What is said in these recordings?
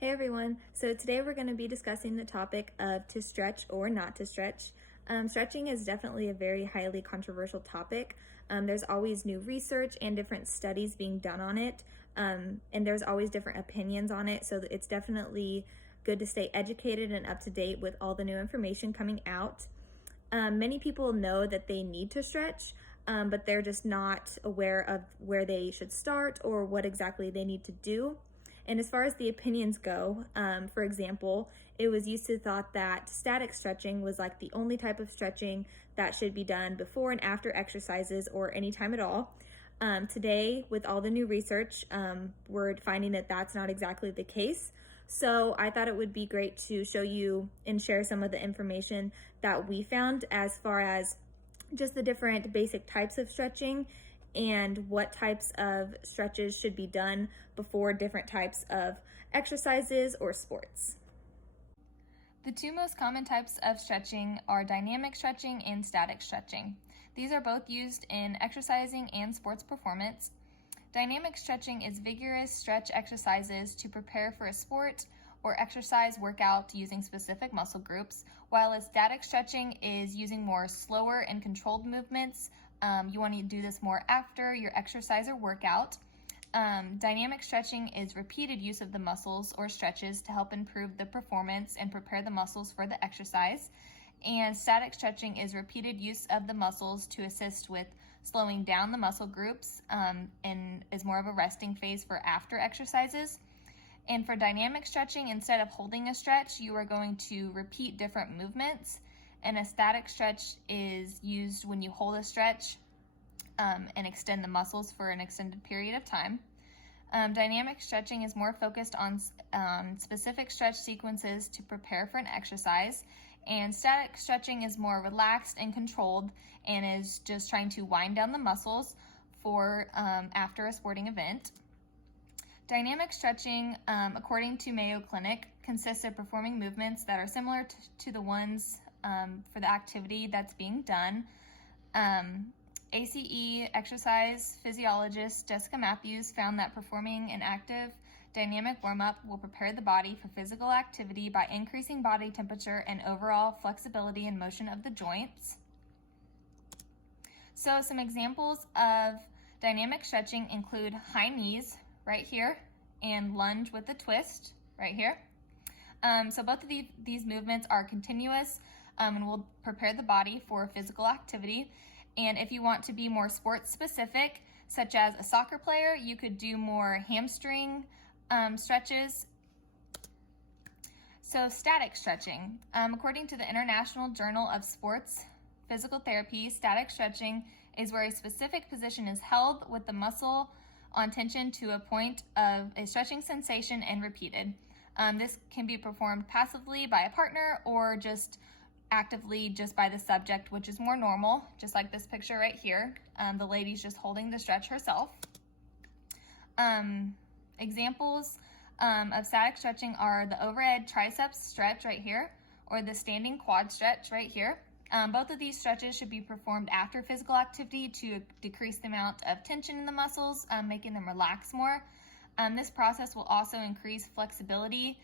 Hey everyone, so today we're going to be discussing the topic of to stretch or not to stretch. Stretching is definitely a very highly controversial topic. There's always new research and different studies being done on it, and there's always different opinions on it, so it's definitely good to stay educated and up to date with all the new information coming out. Many people know that they need to stretch, but they're just not aware of where they should start or what exactly they need to do. And as far as the opinions go, for example, it was used to thought that static stretching was like the only type of stretching that should be done before and after exercises or any time at all. Today, with all the new research, we're finding that that's not exactly the case. So I thought it would be great to show you and share some of the information that we found as far as just the different basic types of stretching and what types of stretches should be done before different types of exercises or sports. The two most common types of stretching are dynamic stretching and static stretching. These are both used in exercising and sports performance. Dynamic stretching is vigorous stretch exercises to prepare for a sport or exercise workout using specific muscle groups, while a static stretching is using more slower and controlled movements. You want to do this more after your exercise or workout. Dynamic stretching is repeated use of the muscles or stretches to help improve the performance and prepare the muscles for the exercise. And static stretching is repeated use of the muscles to assist with slowing down the muscle groups and is more of a resting phase for after exercises. And for dynamic stretching, instead of holding a stretch, you are going to repeat different movements. And a static stretch is used when you hold a stretch and extend the muscles for an extended period of time. Dynamic stretching is more focused on specific stretch sequences to prepare for an exercise, and static stretching is more relaxed and controlled and is just trying to wind down the muscles for after a sporting event. Dynamic stretching, according to Mayo Clinic, consists of performing movements that are similar to the ones for the activity that's being done. ACE exercise physiologist Jessica Matthews found that performing an active dynamic warm-up will prepare the body for physical activity by increasing body temperature and overall flexibility and motion of the joints. So some examples of dynamic stretching include high knees right here and lunge with a twist right here. So both of these movements are continuous and will prepare the body for physical activity. And if you want to be more sports specific, such as a soccer player, you could do more hamstring stretches. So static stretching. According to the International Journal of Sports Physical Therapy, static stretching is where a specific position is held with the muscle on tension to a point of a stretching sensation and repeated. This can be performed passively by a partner or just actively just by the subject, which is more normal, just like this picture right here. The lady's just holding the stretch herself. Examples of static stretching are the overhead triceps stretch right here or the standing quad stretch right here. Both of these stretches should be performed after physical activity to decrease the amount of tension in the muscles, making them relax more. This process will also increase flexibility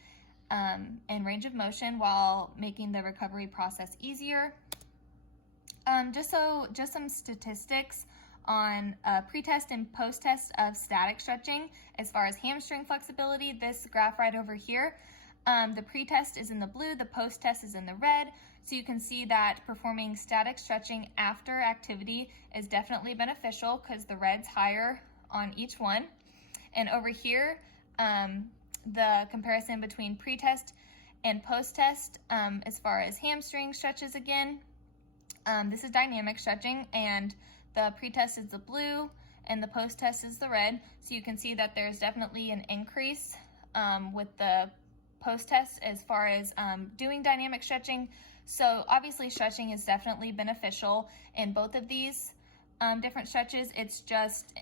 and range of motion while making the recovery process easier. Just some statistics on pre-test and post-test of static stretching. As far as hamstring flexibility, this graph right over here, the pre-test is in the blue, the post-test is in the red. So you can see that performing static stretching after activity is definitely beneficial because the red's higher on each one. And over here, the comparison between pre-test and post-test as far as hamstring stretches again. This is dynamic stretching, and the pre-test is the blue and the post-test is the red. So you can see that there's definitely an increase with the post-test as far as doing dynamic stretching. So obviously stretching is definitely beneficial in both of these different stretches. It's just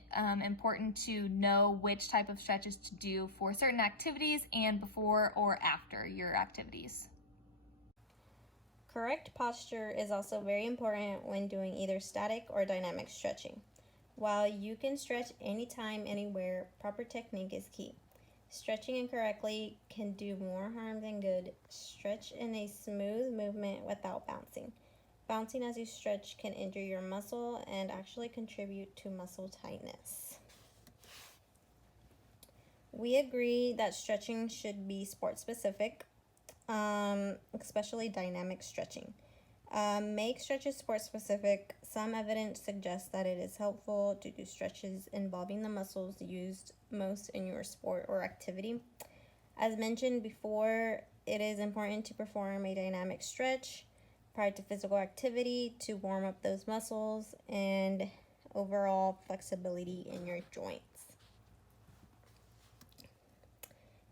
important to know which type of stretches to do for certain activities and before or after your activities. Correct posture is also very important when doing either static or dynamic stretching. While you can stretch anytime, anywhere, proper technique is key. Stretching incorrectly can do more harm than good. Stretch in a smooth movement without bouncing. Bouncing as you stretch can injure your muscle and actually contribute to muscle tightness. We agree that stretching should be sport specific, especially dynamic stretching. Make stretches sport specific. Some evidence suggests that it is helpful to do stretches involving the muscles used most in your sport or activity. As mentioned before, it is important to perform a dynamic stretch prior to physical activity to warm up those muscles and overall flexibility in your joints.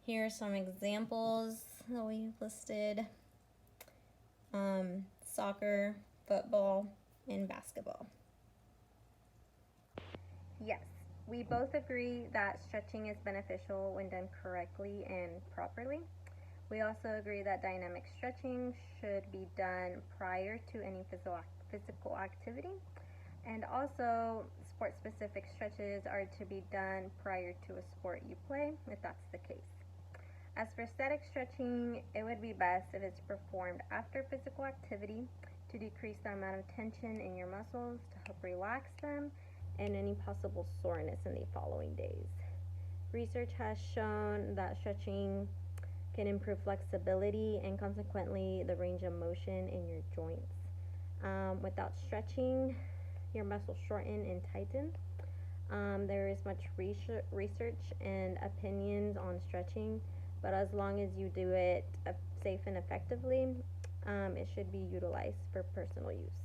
Here are some examples that we've listed. Soccer, football, and basketball. Yes, we both agree that stretching is beneficial when done correctly and properly. We also agree that dynamic stretching should be done prior to any physical activity. And also, sport-specific stretches are to be done prior to a sport you play, if that's the case. As for static stretching, it would be best if it's performed after physical activity to decrease the amount of tension in your muscles, to help relax them, and any possible soreness in the following days. Research has shown that stretching can improve flexibility and consequently the range of motion in your joints. Without stretching, your muscles shorten and tighten. There is much research and opinions on stretching, but as long as you do it safe and effectively, it should be utilized for personal use.